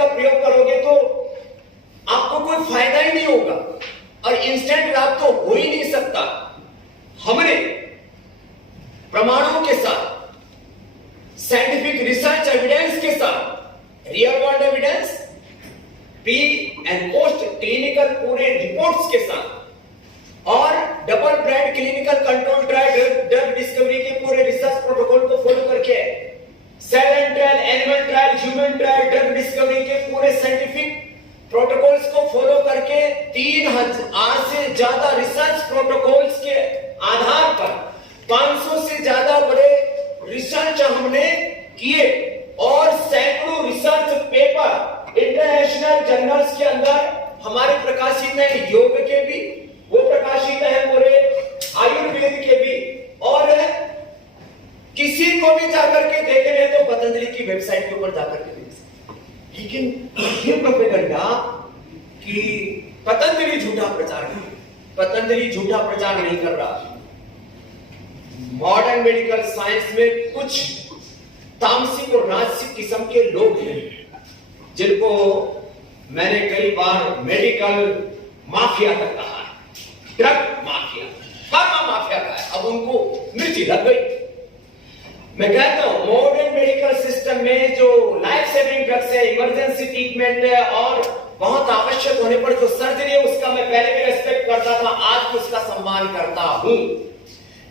का प्रयोग करोगे तो आपको कोई फायदा ही नहीं होगा और इंस्टेंट लाभ तो हो ही नहीं सकता। हमने प्रमाणों के साथ, साइंटिफिक रिसर्च एविडेंस के साथ, real world evidence, pre and post clinical पूरे रिपोर्ट्स के साथ और double blind clinical control trial drug discovery के पूरे रिसर्च प्रोटोकॉल को फॉलो करके, cell and trial, animal trial, human trial, drug discovery के पूरे साइंटिफिक प्रोटोकॉल्स को फॉलो करके 3000 से ज्यादा रिसर्च प्रोटोकॉल्स के आधार पर 500 से ज्यादा बड़े रिसर्च हमने किए और सैकड़ों रिसर्च पेपर इंटरनेशनल जर्नल्स के अंदर हमारे प्रकाशित है। योग के भी वो प्रकाशित है, पूरे आयुर्वेद के भी, और किसी को भी जाकर के देखने तो पतंजलि की वेबसाइट के ऊपर जाकर के देख सकते। लेकिन ये प्रोपेगेंडा कि पतंजलि झूठा प्रचार नहीं, पतंजलि झूठा प्रचार नहीं कर रहा। मॉडर्न मेडिकल साइंस में कुछ तामसिक और राजसिक किस्म के लोग हैं जिनको मैंने कई बार मेडिकल माफिया तक कहा है, ड्रग माफिया, फार्मा माफिया का है। अब उनको मिर्ची लग गई। मैं कहता हूं मॉडर्न मेडिकल सिस्टम में जो लाइफ सेविंग ड्रग्स है, इमरजेंसी ट्रीटमेंट है और बहुत आवश्यक होने पर जो सर्जरी है, उसका मैं पहले भी रेस्पेक्ट करता था, आज भी उसका सम्मान करता हूं।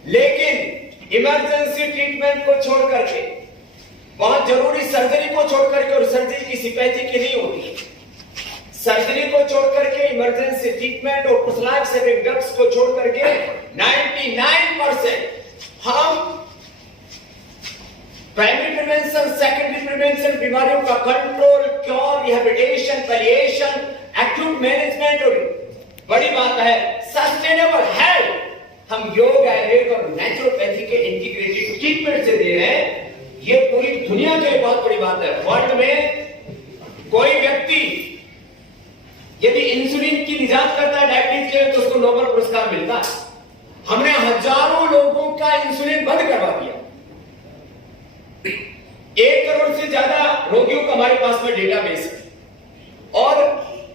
लेकिन इमरजेंसी ट्रीटमेंट को छोड़ करके, बहुत जरूरी सर्जरी को छोड़ करके, और सर्जरी किसी पैसे की नहीं होती है, सर्जरी को छोड़ करके इमरजेंसी ट्रीटमेंट और कुछ लाइफ सेविंग ड्रग्स को छोड़ करके 99% हम प्राइमरी प्रिवेंशन, सेकेंडरी प्रिवेंशन, बीमारियों का control, cure, rehabilitation, palliation, acute management और बड़ी बात है सस्टेनेबल हेल्थ हम योग, आयुर्वेद और नेचुरोपैथी के इंटीग्रेटेड ट्रीटमेंट से दे रहे हैं। ये पूरी दुनिया के लिए बहुत बड़ी बात है। वर्ल्ड में कोई व्यक्ति यदि इंसुलिन की निजात करता है डायबिटीज के लिए तो उसको नोबेल पुरस्कार मिलता है। हमने हजारों लोगों का इंसुलिन बंद करवा दिया। 1 करोड़ से ज्यादा रोगियों का हमारे पास में डेटाबेस है और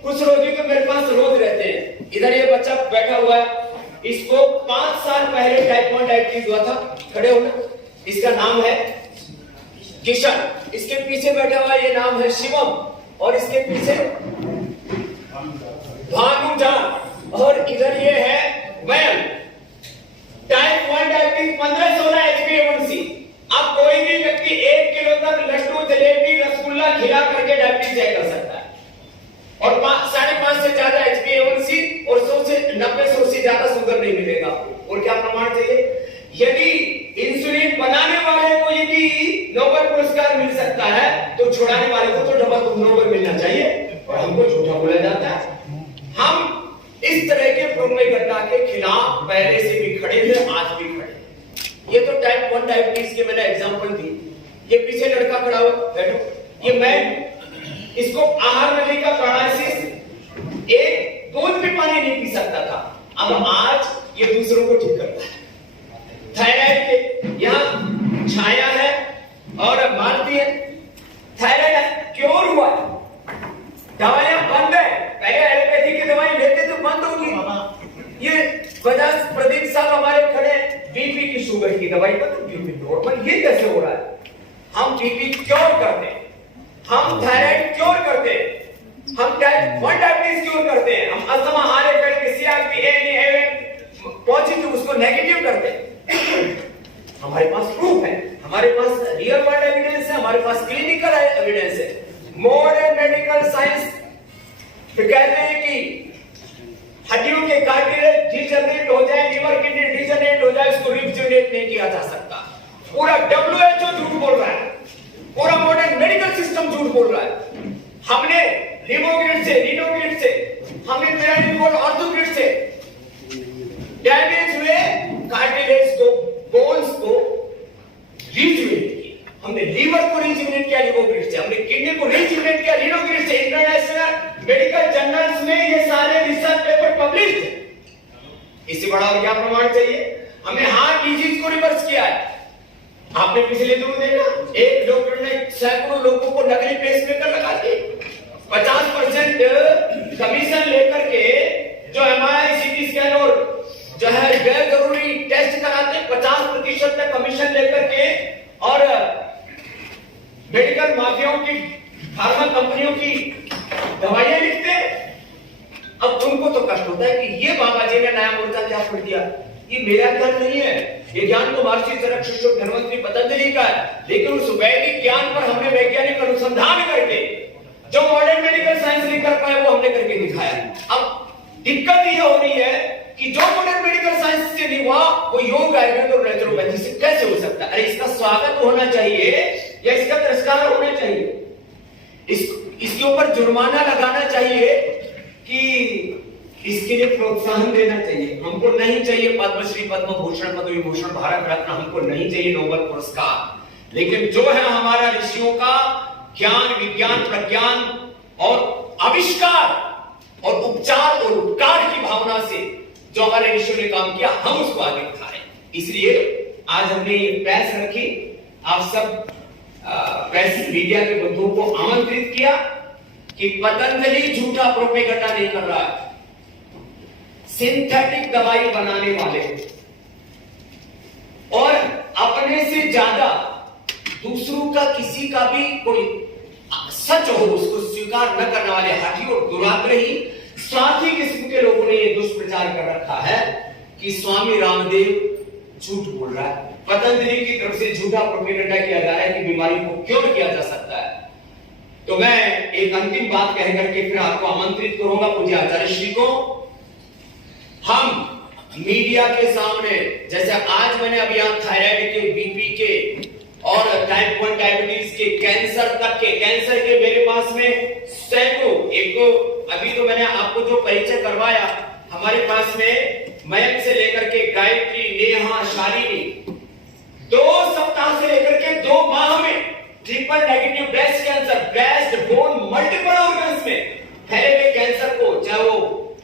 कुछ रोगी तो मेरे पास रोज रहते हैं। इधर ये बच्चा बैठा हुआ है, इसको 5 साल पहले टाइप 1 डायबिटीज हुआ था, खड़े होना, इसका नाम है किशन। इसके पीछे बैठा हुआ ये नाम है शिवम और इसके पीछे भानुजा और इधर ये है वैन। Type 1 diabetes 15-16 HbA1c। अब कोई भी व्यक्ति 1 किलो तक लड्डू, जलेबी, रसगुल्ला खिला करके डायबिटीज तय कर सकता है और 5.5 से ज्यादा HbA1c और 100 से 90-100 से ज्यादा शुगर नहीं मिलेगा। और क्या प्रमाण चाहिए? यदि इंसुलिन बनाने वाले को यदि नोबेल पुरस्कार मिल सकता है तो छुड़ाने वाले को तो डबल नोबेल मिलना चाहिए और हमको झूठा बोला जाता है। हम इस तरह के प्रोपेगेंडा के खिलाफ पहले से भी खड़े थे, आज भी खड़े। ये तो टाइप 1 डायबिटीज के मैंने एग्जांपल दी। ये पीछे लड़का खड़ा हुआ बैठो, ये मैं, इसको आहार नली का पैरालिसिस, एक दूध भी पानी नहीं पी सकता था, अब आज ये दूसरों को ठीक करता है। थायराइड के यहाँ छाया है और मारती है, थायराइड है, क्योर हुआ है, दवाइयां बंद है। पहले एलोपैथी की दवाई लेते तो बंद होगी। ये बजाज प्रदीप साहब हमारे खड़े, बीपी की, शुगर की दवाई बंद, बीपी नॉर्मल, ये कैसे हो रहा है? हम बीपी क्योर करते हैं, हम थायराइड क्योर करते हैं, हम टाइप 1 डायबिटीज क्योर करते हैं, हम asthma, RF, CRP, ANA positive उसको नेगेटिव करते हैं। हमारे पास प्रूफ है, हमारे पास रियल वर्ल्ड एविडेंस है, हमारे पास क्लिनिकल एविडेंस है। मॉडर्न मेडिकल साइंस कहते हैं कि हड्डियों के कार्टिलेज डिजनरेट हो जाए, लीवर किडनी डिजनरेट हो जाए, उसको रिजनरेट नहीं किया जा सकता। पूरा WHO झूठ बोल रहा है, पूरा मॉडर्न मेडिकल सिस्टम झूठ बोल रहा है। हमने लिमोग्रिड से, लिनोग्रिड से, हमने पिरामिड ऑर्थोग्रिड से डैमेज हुए कार्टिलेज को, बोन्स को रिजुवेट किया। हमने लीवर को रिजुवेट किया लिमोग्रिड से, हमने किडनी को रिजुवेट किया लिनोग्रिड से। इंटरनेशनल मेडिकल जर्नल्स में ये सारे रिसर्च पेपर पब्लिश थे। इससे बड़ा और क्या प्रमाण चाहिए? हमने हार्ट डिजीज को रिवर्स किया है। आपने पिछले दिनों देखा, एक डॉक्टर ने सैकड़ों लोगों को नकली पेसमेकर लगा दिए 50% कमीशन लेकर के जो MRI CT स्कैन और जो है गैर जरूरी टेस्ट कराते, 50% तक कमीशन लेकर के और मेडिकल माफियाओं की, फार्मा कंपनियों की दवाइयां लिखते। अब उनको तो कष्ट होता है कि ये बाबा जी ने नया मोर्चा क्या खोल दिया। ये मेरा ज्ञान नहीं है, ये ज्ञान तो महर्षि चरक शिष्य धन्वंतरी पतंजलि का है, लेकिन उस वैदिक ज्ञान पर हमने वैज्ञानिक अनुसंधान करके जो मॉडर्न मेडिकल साइंस नहीं कर पाए वो हमने करके दिखाया। अब दिक्कत ये हो रही है कि जो मॉडर्न मेडिकल साइंस से नहीं हुआ वो योग, आयुर्वेद और नेचुरोपैथी से कैसे हो सकता है? अरे इसका स्वागत होना चाहिए या इसका तिरस्कार होना चाहिए? इसके ऊपर जुर्माना लगाना चाहिए कि इसके लिए प्रोत्साहन देना चाहिए। हमको नहीं चाहिए पद्मश्री, पद्म भूषण, पद्म विभूषण, भारत रत्न, हमको नहीं चाहिए नोबेल पुरस्कार, लेकिन जो है हमारा ऋषियों का ज्ञान, विज्ञान, प्रज्ञान और आविष्कार और उपचार और उपकार की भावना से जो हमारे ऋषियों ने काम किया, हम उसको आगे बढ़ाएं। इसलिए आज हमने ये प्रेस रखी, आप सब प्रेस मीडिया के बंधुओं को आमंत्रित किया कि पतंजलि झूठा प्रोपेगेंडा नहीं कर रहा है, सिंथेटिक दवाई बनाने वाले और अपने से ज्यादा दूसरों का, किसी का भी कोई सच हो उसको स्वीकार न करने वाले हाथी और दुराग्रही स्वार्थी किस्म के लोगों ने यह दुष्प्रचार कर रखा है कि स्वामी रामदेव झूठ बोल रहा है, पतंजलि की तरफ से झूठा प्रोपेगेंडा किया जा रहा है कि बीमारी को क्योर किया जा सकता है। तो मैं एक अंतिम बात कह करके फिर आपको आमंत्रित करूंगा पूज्य आचार्य श्री को। हम मीडिया के सामने, जैसे आज मैंने अभियान थायराइड के, बीपी के और टाइप 1 डायबिटीज के, कैंसर तक के, कैंसर के मेरे पास में सैकड़ों, एक तो अभी तो मैंने आपको जो परिचय करवाया, हमारे पास में मयंक से लेकर के गायत्री, नेहा, शालिनी 2 सप्ताह से लेकर के 2 माह में triple negative breast cancer, breast, bone, multiple organs में फैले हुए कैंसर को, चाहे वो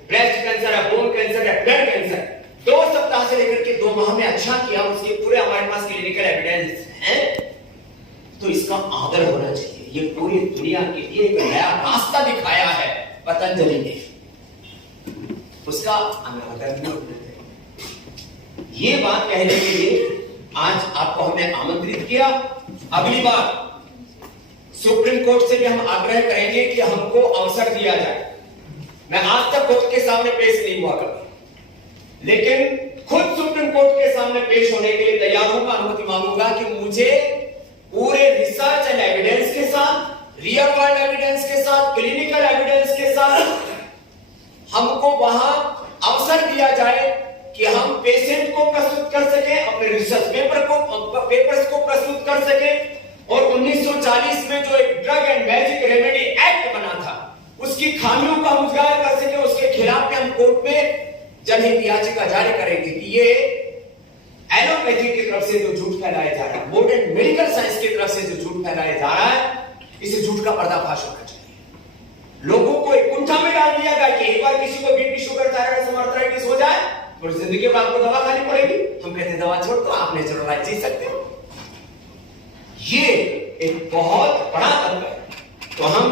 ब्रेस्ट कैंसर है, बोन कैंसर है, ब्लड कैंसर, 2 सप्ताह से लेकर के 2 माह में अच्छा किया, उसके पूरे हमारे पास क्लिनिकल एविडेंस है। तो इसका आदर होना चाहिए। ये पूरी दुनिया के लिए एक नया रास्ता दिखाया है पतंजलि ने, उसका अनादर नहीं होना चाहिए। ये बात कहने के लिए आज आपको हमने आमंत्रित किया। अगली बार सुप्रीम कोर्ट से भी हम आग्रह करेंगे कि हमको अवसर दिया जाए। मैं आज तक कोर्ट के सामने पेश नहीं हुआ कभी, लेकिन खुद सुप्रीम कोर्ट के सामने पेश होने के लिए तैयार हूं, अनुमति मांगूंगा कि मुझे पूरे रिसर्च एंड एविडेंस के साथ, रियल वर्ल्ड एविडेंस के साथ, क्लिनिकल एविडेंस के साथ हमको वहां अवसर दिया जाए कि हम पेशेंट को प्रस्तुत कर सके, अपने रिसर्च पेपर्स को प्रस्तुत कर सके। और 1940 में जो एक drug and magic remedy act बना था, उसकी खामियों का हम उजागर कर सके, उसके खिलाफ में हम कोर्ट में जनहित याचिका जारी करेंगे कि ये एलोपैथी की तरफ से जो झूठ फैलाया जा रहा है, मॉडर्न मेडिकल साइंस की तरफ से जो झूठ फैलाया जा रहा है, इस झूठ का पर्दाफाश होना चाहिए। लोगों को एक कुंठा में डाल दिया गया कि एक बार किसी को बीपी, शुगर, थायराइड, आर्थराइटिस हो जाए तो जिंदगी में आपको दवा खानी पड़ेगी। हम कहते हैं दवा छोड़ दो, आप नेचुरल लाइफ जी सकते हो। ये एक बहुत बड़ा तत्व है। तो हम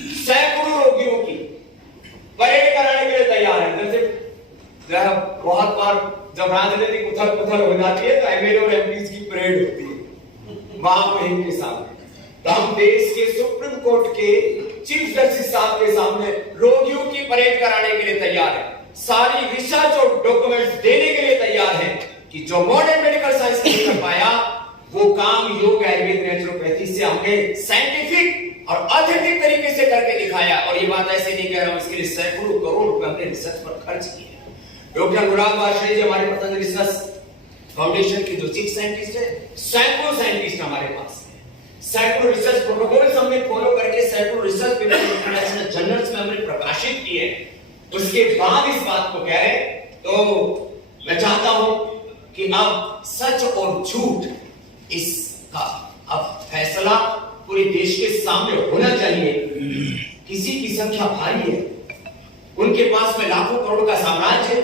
सैकड़ों रोगियों की परेड कराने के लिए तैयार हैं। जैसे बहुत बार जब राजनीतिक उथल पुथल हो जाती है तो एमएलए और एमपीज की परेड होती है वहां पर इनके सामने। तो हम देश के सुप्रीम कोर्ट के चीफ जस्टिस साहब के सामने रोगियों की परेड कराने के लिए तैयार है, सारी रिसर्च और डॉक्यूमेंट्स देने के लिए तैयार है कि जो मॉडर्न मेडिकल साइंस नहीं कर पाया वो काम योग, आयुर्वेद, नेचुरोपैथी से हमने साइंटिफिक और ऑथेंटिक तरीके से करके दिखाया। और ये बात ऐसे नहीं कह रहा हूं, इसके लिए सैकड़ों करोड़ रुपए हमने रिसर्च पर खर्च किए। डॉक्टर अनुराग वाजपेयी जी हमारे पतंजलि रिसर्च फाउंडेशन के जो चीफ साइंटिस्ट है, सैकड़ों साइंटिस्ट हमारे पास है, सैकड़ों रिसर्च प्रोटोकॉल्स हमने फॉलो करके सैकड़ों रिसर्च पेपर इंटरनेशनल जर्नल्स में हमने प्रकाशित किए। उसके बाद इस बात को कह रहे तो मैं चाहता हूं कि अब सच और झूठ इसका अब फैसला पूरे देश के सामने होना चाहिए। किसी की संख्या भारी है, उनके पास में लाखों करोड़ का साम्राज्य,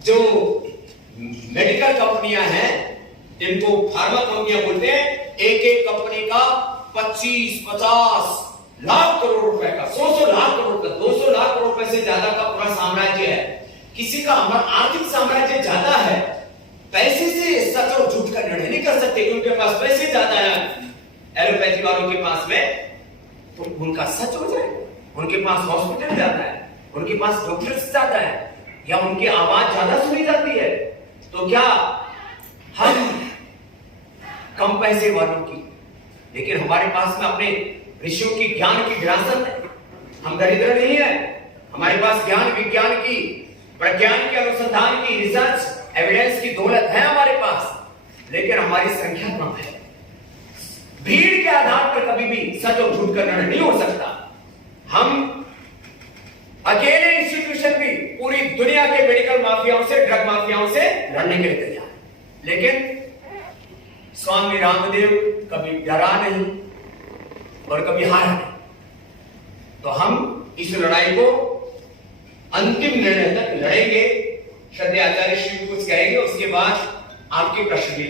जो मेडिकल कंपनियां हैं जिनको फार्मा कंपनियां बोलते हैं, एक एक कंपनी का 25-50 लाख करोड़ रुपए का, 100 लाख करोड़ का, 200 लाख करोड़ रुपए से ज्यादा का पूरा साम्राज्य है, किसी का हमारा आर्थिक साम्राज्य ज्यादा है, पैसे से सच और झूठ का निर्णय नहीं कर सकते, उनके पास पैसे ज्यादा है एलोपैथी वालों के पास में, तो उनका सच हो जाए, उनके पास हॉस्पिटल ज्यादा है, उनके पास डॉक्टर्स ज्यादा है, या उनकी आवाज ज्यादा सुनी जाती है, तो क्या हम कम पैसे वालों की, लेकिन हमारे पास में अपने ऋषियों की ज्ञान की विरासत है, हम दरिद्र नहीं है, हमारे पास ज्ञान विज्ञान की, प्रज्ञान की, अनुसंधान की, रिसर्च एविडेंस की दौलत है हमारे पास, लेकिन हमारी संख्या कम है। भीड़ के आधार पर कभी भी सच और झूठ का निर्णय नहीं हो सकता। हम अकेले इंस्टीट्यूशन भी पूरी दुनिया के मेडिकल माफियाओं से, ड्रग माफियाओं से लड़ने के लिए तैयार, लेकिन स्वामी रामदेव कभी डरा नहीं और कभी हारा नहीं। तो हम इस लड़ाई को अंतिम निर्णय तक लड़ेंगे। श्रद्धेय आचार्य श्री कुछ कहेंगे, उसके बाद आपके प्रश्न भी